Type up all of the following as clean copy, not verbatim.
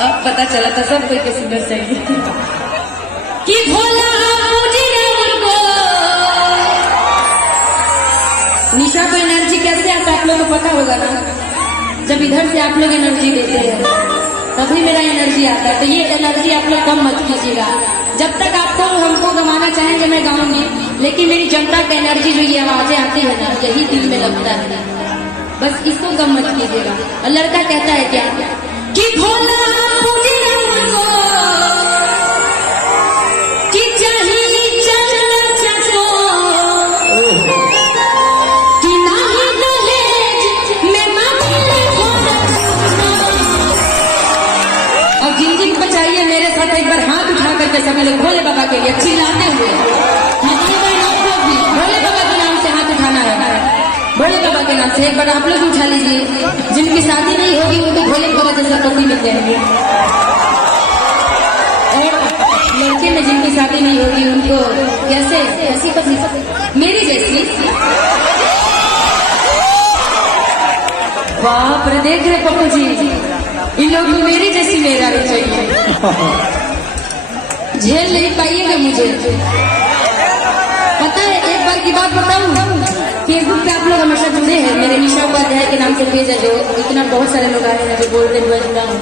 अब पता चला था सब कोई के सुंदर चाहिए कि भोला पूजी उनको। निशा को एनर्जी कैसे आता है आप लोग को पता होगा ना, जब इधर से आप लोग एनर्जी देते हैं तभी मेरा एनर्जी आता है। तो ये एनर्जी आप लोग कम मत कीजिएगा। जब तक आपको हमको गवाना चाहेंगे मैं गाऊंगी, लेकिन मेरी जनता का एनर्जी जो ये आवाजें आती है ना यही दिल में लगता है, बस इसको कम मत कीजिएगा। और लड़का कहता है क्या कि भोला पूजी उनको कि चाहिए चलना चको कि नहीं दहेज में मांगे भोला। अब जिन जिन को चाहिए मेरे साथ एक बार हाथ उठा करके सभी लोग भोले बाबा के लिए चिल्लाते हुए, भोले बाबा के नाम से हाथ उठाना है, भोले बाबा के नाम से एक बार आप लोग उठा लीजिए। जिनकी शादी नहीं होगी उनको भोले बाबा जैसा पति मिल जाएंगे, और लड़के में जिनकी शादी नहीं होगी उनको कैसे ऐसी पत्नी मेरी जैसी। बाप रे, देख रहे पप्पू जी, इन लोग को मेरी जैसी मेरा भी चाहिए। झेल नहीं पाइएगा मुझे, पता है। एक बार की बात बताऊं, फेसबुक पे आप लोग हमेशा जुड़े हैं, मेरे निशा उपाध्याय के नाम से पेज है जो इतना बहुत सारे लोग आए हैं जो बोलते हुए जुड़ा हूँ।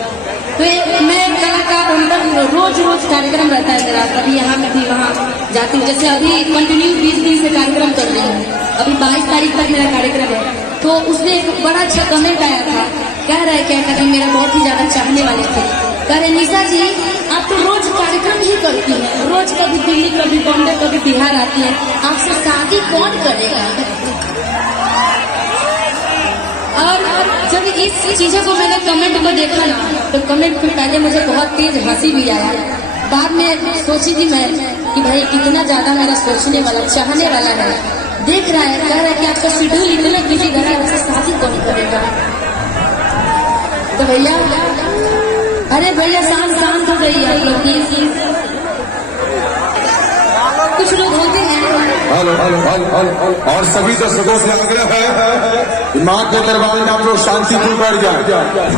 तो मैं कलाकार मतलब रोज रोज कार्यक्रम रहता है मेरा, कभी यहाँ कभी वहाँ जाती हूँ। जैसे अभी कंटिन्यू 20 दिन से कार्यक्रम कर रही हूँ, अभी 22 तारीख तक मेरा कार्यक्रम है। तो उसमें एक बड़ा अच्छा कमेंट आया था, कह रहा है क्या कहते हैं, मेरा बहुत ही ज्यादा चाहने वाले थे, कह रहे निशा जी आप तो रोज कार्यक्रम ही करती हैं, रोज कभी दिल्ली कभी बॉम्बे कभी बिहार आती है, आपसे शादी कौन करेगा। और जब इस चीजों को मैंने कमेंट को देखा ना, तो कमेंट में पहले मुझे बहुत तेज हंसी भी आया, बाद में सोची थी मैं कि भाई कितना ज्यादा मेरा सोचने वाला चाहने वाला है, देख रहा है, कह रहा है कि आपका शेड्यूल इतना बिजी रहा है, उससे शादी कौन करेगा। तो भैया, अरे भैया शांत हो गई आप लोग, कुछ लोग होते हैं। हेलो हेलो हेलो, और सभी दर्शकों से आग्रह है मां के दरबार में आप लोग शांतिपूर्ण बैठ जाए।